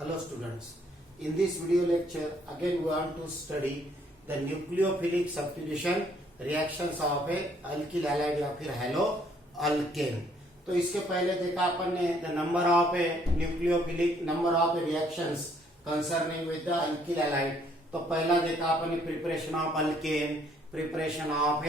Hello students. In this video lecture, again we want to study the nucleophilic substitution reactions of a alkyl halide या फिर hello alkane. तो इसके पहले देखा अपन ने the number of a nucleophilic number of a reactions concerning with the alkyl halide. तो पहला देखा अपन ने preparation of alkane, preparation of a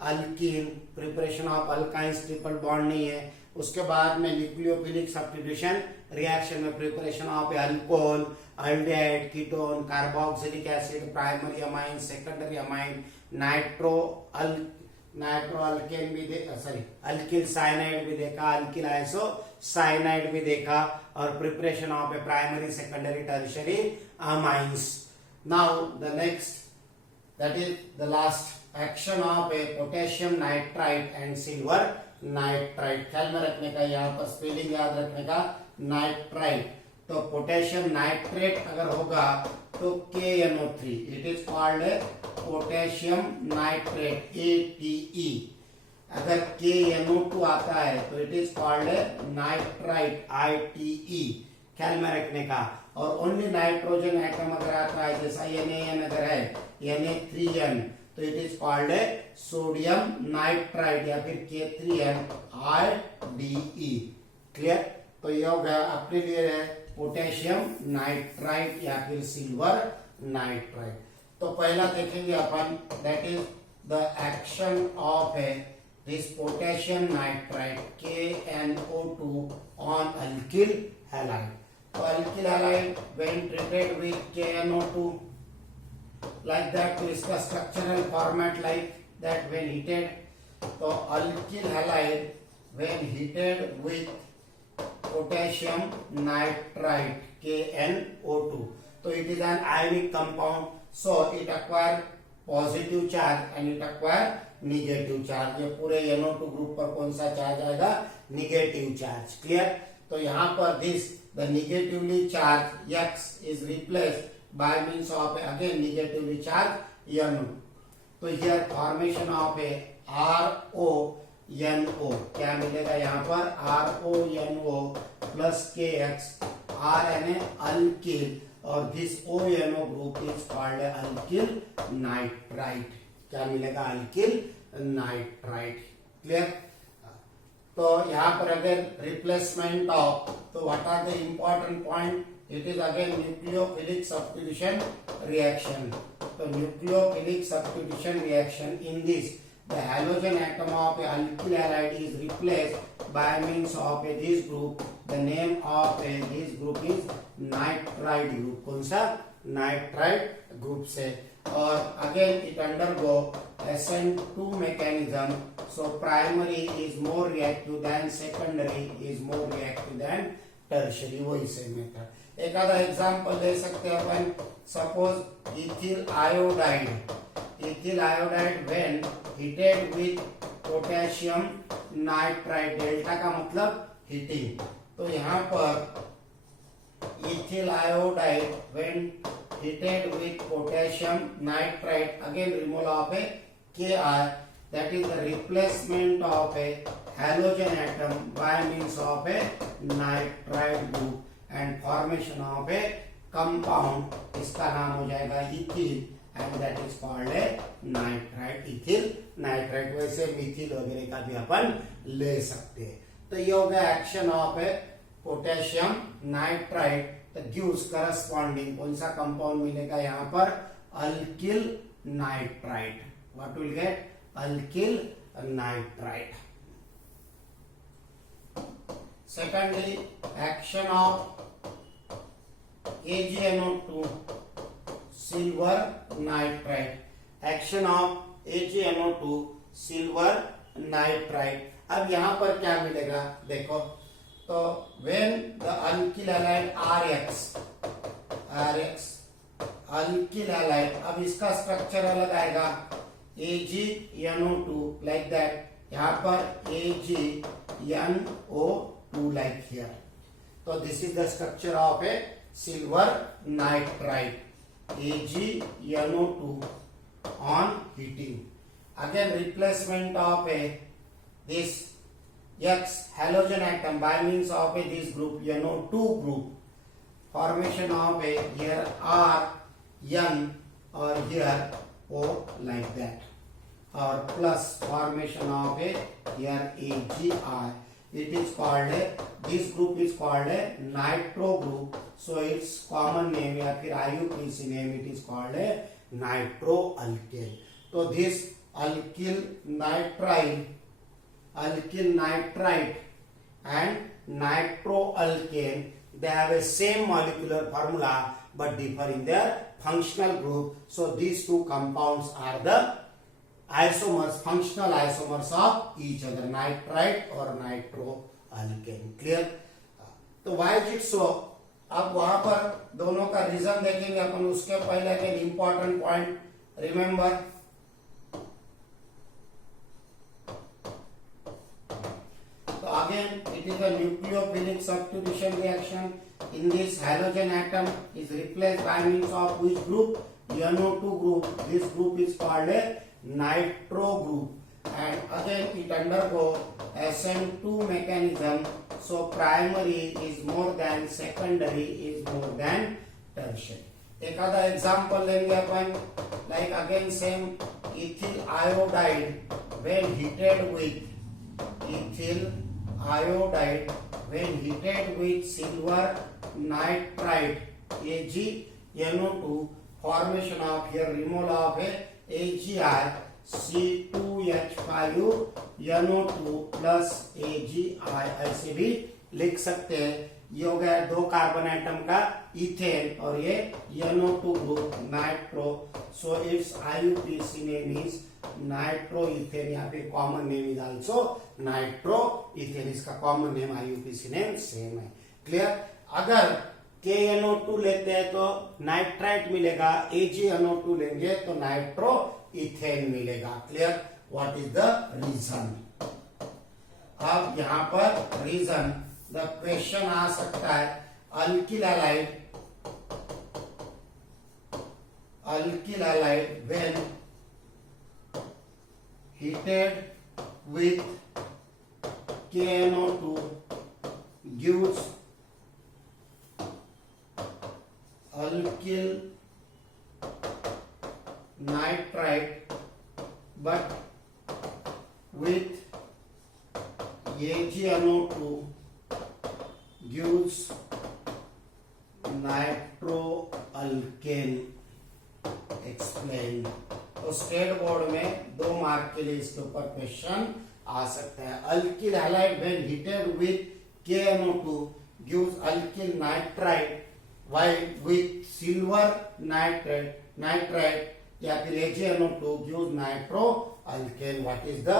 alkene, preparation of alkynes triple bond नहीं है. उसके बाद में न्यूक्लियोफिलिक सब्स्टिट्यूशन रिएक्शन में preparation of alcohol, aldehyde, ketone, carboxylic acid, primary amine, secondary amine, nitro alkane भी अल्किल साइनाइड भी देखा, अल्किल आइसो साइनाइड भी देखा, और preparation of A primary secondary tertiary amines. Now the next that is the last action of A potassium nitrite and silver nitrite. ख्याल में रखने का, यहाँ पर स्पेलिंग याद रखने का, नाइट्राइट. तो पोटेशियम नाइट्रेट अगर होगा तो KNO3, it is called potassium nitrate ATE. अगर KNO2 आता है तो it is called nitrite ITE. ख्याल में रखने का. और ओनली नाइट्रोजन एटम अगर आता है, जैसा NaN अगर है, Na3N, तो it is called sodium nitrite या फिर K3NiDe. क्लियर. तो ये हो गया अपने लिए है पोटेशियम नाइट्राइट या फिर सिल्वर नाइट्राइट. तो पहला देखेंगे अपन, that is the action of this potassium nitrite KNO2 on alkyl halide. तो alkyl halide when treated with KNO2 like that, तो इसका structural format like that when heated. तो alkyl halide when heated with potassium nitrite KNO2, तो it is an ionic compound, so it acquire positive charge and it acquire negative charge. ये पूरे NO2 group पर कौन सा charge आएगा? Negative charge. Clear. तो यहाँ पर this the negatively charge X is replaced by means of again negatively charged NO. तो here formation of a RONO क्या मिलेगा यहाँ पर? RONO plus KX, RNA alkyl, और this ONO group is called alkyl nitrite. क्या मिलेगा? Alkyl nitrite. Clear. तो यहाँ पर अगर रिप्लेसमेंट ऑफ, तो what are the important point? It is again nucleophilic substitution reaction. So nucleophilic substitution reaction, in this the halogen atom of a alkyl halide is replaced by means of this group. The name of this group is nitride group. कौन सा? nitride group से. और again it undergo SN2 mechanism. So primary is more reactive than secondary is more reactive than tertiary. वही से method. एक आधा example ले सकते हैं अपन. Suppose ethyl iodide. Ethyl iodide when heated with potassium nitrite, delta का मतलब हीटिंग. तो यहाँ पर ethyl iodide when heated with potassium nitrite, again removal of a Ki, that is the replacement of a halogen atom by means of a nitride group and formation of a compound. इसका नाम हो जाएगा ethyl and that is called a nitrite, ethyl nitrite. वैसे मिथिल वगैरह का भी अपन ले सकते हैं. तो ये हो गया action of A potassium nitrite. तो गिव्स करस्पॉन्डिंग कौन सा कंपाउंड मिलेगा यहाँ पर? Alkyl nitrite. What will get? Alkyl nitrite. Secondly, action of AgNO2 silver nitrite. Action of AgNO2 silver nitrite. अब यहाँ पर क्या मिलेगा? देखो, तो when the alkyl halide RX alkyl halide, अब इसका स्ट्रक्चर अलग आएगा, AgNO2 like that. यहाँ पर AgNO2 like here. So this is the structure of a silver nitride. AgNO2 on heating. Again replacement of this X halogen atom by means of this group NO2 group. formation of a here R N or here O like that, or plus formation of a here AgI. It is called a, this group is called a nitro group, so its common name या फिर IUPAC name it is called a nitro alkyl. So this alkyl nitrite and nitroalkane, they have a same molecular formula but differ in their functional group. So these two compounds are the isomers, functional isomers of each other, nitrite or nitroalkane. Clear? तो why is it so? अब वहां पर दोनों का reason देखेंगे अपन, उसके पहले एक important point remember, again it is a nucleophilic substitution reaction. In this, halogen atom is replaced by means of which group? NO2 group. This group is called a nitro group, and again it undergo SN2 mechanism. So primary is more than secondary is more than tertiary. एक आधा example लेंगे अपन, like again same ethyl iodide when heated with ethyl iodide when heated with silver nitrite AgNO2, formation of here removal of a AgI C2H5NO2 plus AgI, ऐसे भी लिख सकते हैं. ये हो गया दो कार्बन एटम का इथेन और ये NO2 group nitro. So it's IUPAC name is nitro ethane, या फिर common name is also nitro ethane. इसका common name IUPAC name same है. क्लियर? अगर KNO2 लेते हैं तो नाइट्राइट मिलेगा, AgNO2 लेंगे तो नाइट्रो इथेन मिलेगा. Clear? What is the reason? अब यहां पर रीजन, द क्वेश्चन आ सकता है alkyl halide when heated with KNO2 gives alkyl nitrite, but with AgNO2 gives nitroalkane. Explain. तो स्टेट बोर्ड में 2 मार्क के लिए इसके ऊपर क्वेश्चन आ सकता है. Alkyl halide when heated with KNO2 gives alkyl nitrite while with silver nitrite या फिर AgNO2 gives nitroalkane. What is the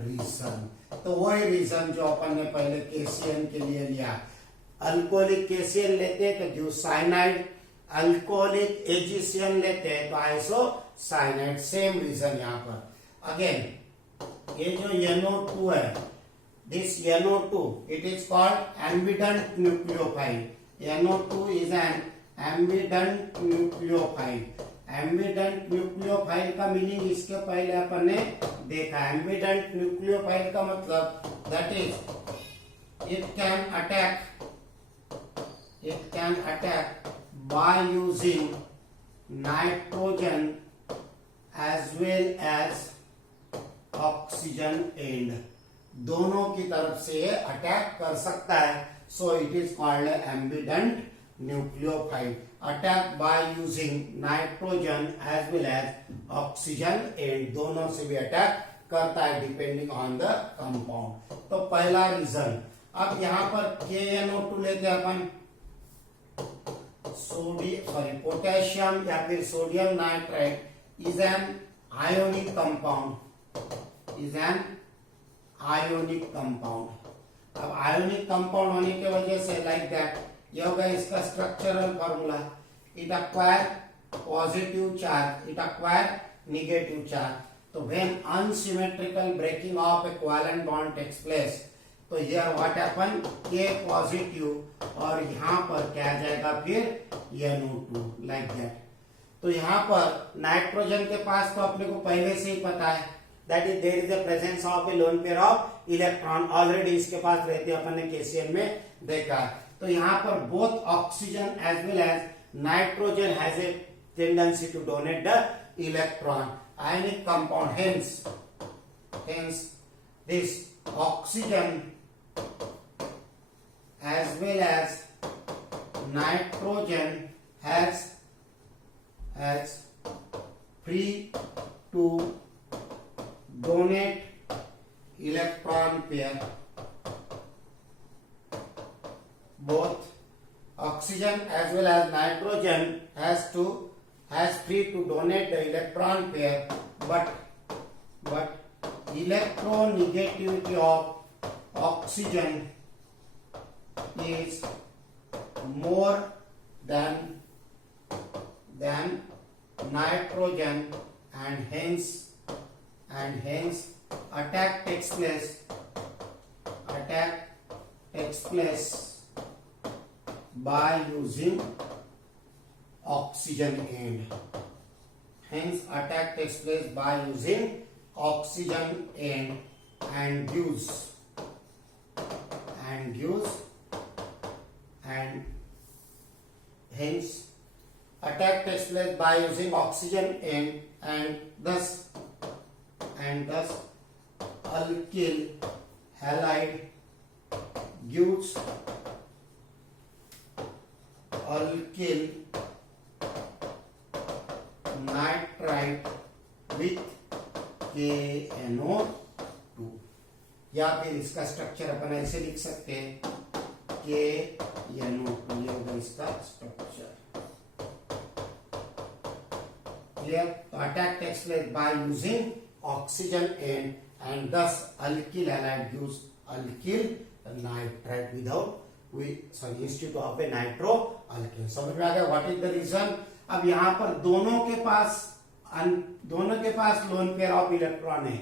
reason? तो वही रीजन जो अपन ने पहले KCN के लिए लिया. अल्कोहलिक KCN लेते हैं तो गिव्स साइनाइड, अल्कोहलिक AgCN लेते हैं तो आइसोसाइनाइड. सेम रीजन यहाँ पर. अगेन ये जो NO2 है, this NO2 it is called ambident nucleophile. NO2 is an ambient nucleophile. Ambient nucleophile का मीनिंग इसके पहले अपन ने देखा. एम्बिडेंट न्यूक्लियोफाइल का मतलब that is it can attack by using nitrogen as well as oxygen end. दोनों की तरफ से ये अटैक कर सकता है. So it is called ambident nucleophile. Attack by using nitrogen as well as oxygen and, दोनों से भी अटैक करता है डिपेंडिंग ऑन द कंपाउंड. तो पहला रीजन. अब यहां पर KNO2 लेते हैं अपन, पोटेशियम या फिर sodium nitrite is an ionic compound. अब आयोनिक कंपाउंड होने की वजह से लाइक दैट ये होगा इसका structural formula. It acquire positive charge, it acquire negative charge. तो when unsymmetrical breaking of a covalent bond takes place, तो here what happen, K positive और यहाँ पर क्या आ जाएगा फिर NO2 लाइक दैट. तो यहाँ पर नाइट्रोजन के पास तो अपने को पहले से ही पता है that is there is the presence of a lone pair of electron. Already इसके पास रहते हैं, अपन ने KCN में देखा. तो यहाँ पर both oxygen as well as nitrogen has a tendency to donate the electron ionic compound, hence this oxygen as well as nitrogen has free to donate electron pair. Both oxygen as well as nitrogen has free to donate the electron pair, but electronegativity of oxygen is more than nitrogen, and hence attack takes place by using oxygen end. Hence attack takes place by using oxygen end and gives hence attack takes place by using oxygen end and thus alkyl halide gives alkyl nitrite with KNO2, या फिर इसका structure अपन ऐसे लिख सकते हैं KNO2, ये होगा इसका स्ट्रक्चर। क्लियर? तो attack takes place by using oxygen and thus alkyl halide gives alkyl nitrite instead of a nitroalkane. समझ में आ गया व्हाट इज द रीजन? अब यहाँ पर दोनों के पास लोन पेयर ऑफ इलेक्ट्रॉन है,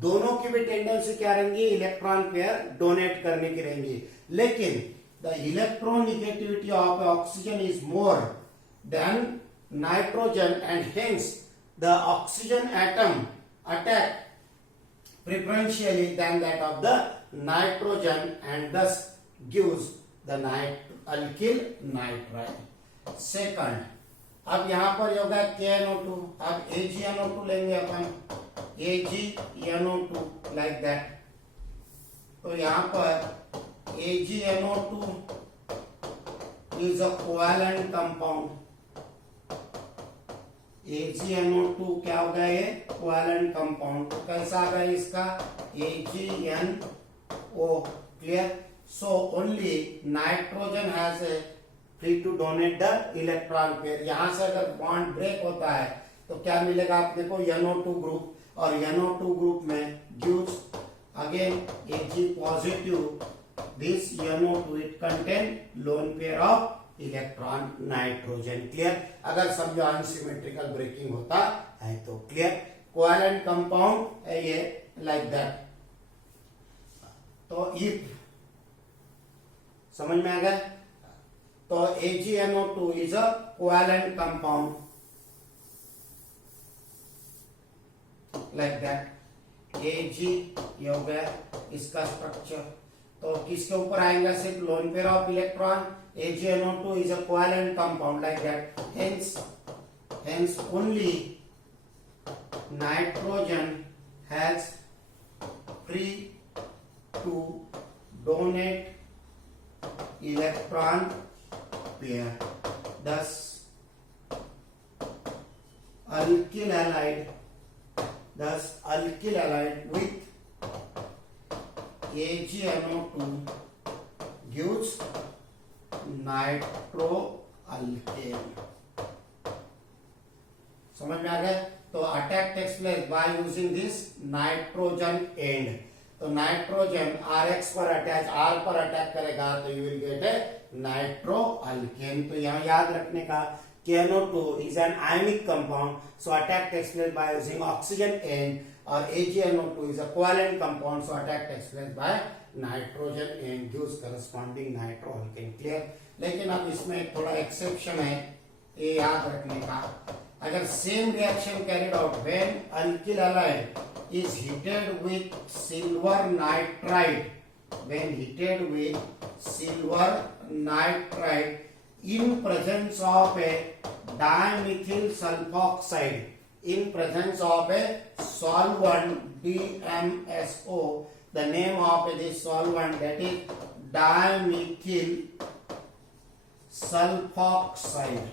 दोनों की भी टेंडेंसी क्या रहेंगी? इलेक्ट्रॉन पेयर डोनेट करने की रहेंगी, लेकिन the electronegativity of oxygen is more than nitrogen and hence the oxygen atom attack preferentially than that of the nitrogen and thus gives the alkyl nitrite. Second, अब यहाँ पर होगा KNO2, अब AgNO2 लेंगे अपन, AgNO2 like that। तो यहाँ पर AgNO2 is a covalent compound। AgNO2 क्या होगा? ये कोवैलेंट कंपाउंड। तो कैसा आ गया इसका? AgNO। Clear? So only nitrogen has a free to donate the electron pair. यहां से अगर बॉन्ड ब्रेक होता है तो क्या मिलेगा अपने को? NO2 ग्रुप, और NO2 ग्रुप में gives again Ag positive, this NO2 it contain loan pair of electron nitrogen. Clear? अगर समझो अनसिमेट्रिकल ब्रेकिंग होता है तो। क्लियर? कोवैलेंट कंपाउंड है ये लाइक दैट। तो इफ समझ में आ गया? तो AgNO2 is a covalent compound like that. Ag ये हो गया इसका स्ट्रक्चर। तो किसके ऊपर आएगा? सिर्फ loan pair of electron. AgNO2 is a covalent compound like that. Hence only nitrogen has free to donate electron pair. Thus alkyl halide with AgNO2 gives nitroalkane. समझ में आ गया? तो attack takes place by using this nitrogen and. तो nitrogen RX पर attach, R पर attack करेगा तो you will get a nitroalkane. तो यहाँ याद रखने का KNO2 is an ionic compound, so attack takes place by using oxygen end, और AgNO2 is a covalent compound, so attack takes place by nitrogen and gives corresponding nitroalkane. Clear? लेकिन अब इसमें थोड़ा एक्सेप्शन है, ये याद रखने का। अगर same reaction carried out when alkyl halide is heated with silver nitride, when heated with silver nitrite in presence of a dimethyl sulfoxide, in presence of a solvent DMSO. The name of this solvent, that is dimethyl sulfoxide.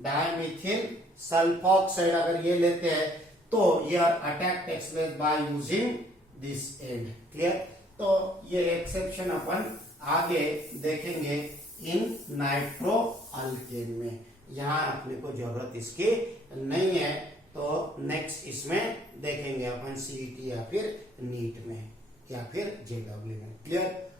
dimethyl sulfoxide अगर ये लेते हैं तो your attack takes place by using this end. Clear? तो ये exception अपन आगे देखेंगे इन nitro alkane में, यहाँ अपने को जरूरत इसकी नहीं है, तो नेक्स्ट इसमें देखेंगे अपन सीईटी या फिर नीट में या फिर जेडब्ल्यू में. क्लियर?